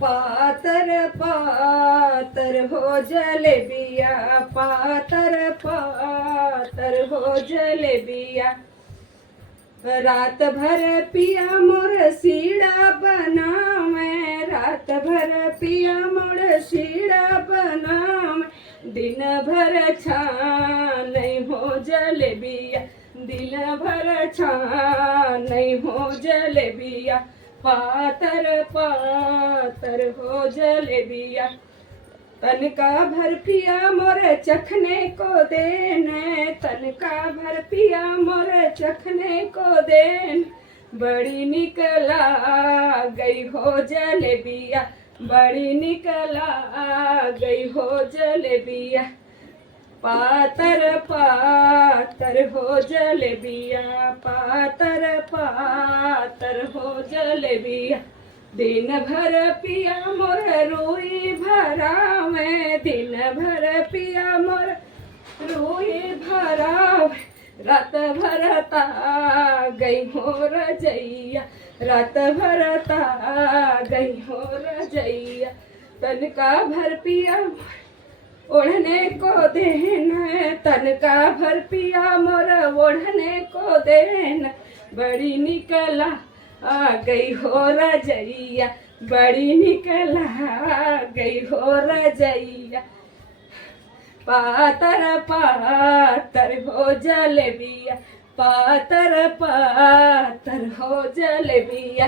पातर पातर हो जलेबिया, पातर पातर हो जलेबिया। रात भर पिया मोर सीड़ा बनावे, रात भर पिया मोर सीड़ा बनावे। दिन भर छान नहीं हो जलेबिया, दिन भर छान नहीं हो जलेबिया। पातर पातर हो जलेबिया। तनका भर पिया मोर चखने को देने, तनका भर पिया मोर चखने को देन। बड़ी निकला गई हो जलेबिया, बड़ी निकला गई हो जलेबिया। पातर पातर हो जलेबिया, पातर पातर हो जलेबिया। दिन भर पिया मोर रोई भरावे, दिन भर पिया मोर रोई भरावे। रात भरता गई हो रजैया, रात भरता गई हो रजैया। तनका भर पिया ओढ़ने को देना, तनका भर पिया मोर ओढ़ने को देना। बड़ी निकला आ गई हो रजैया, बड़ी निकला गई हो रजैया। पातर पातर हो जलेबिया, पातर पातर हो जलेबिया।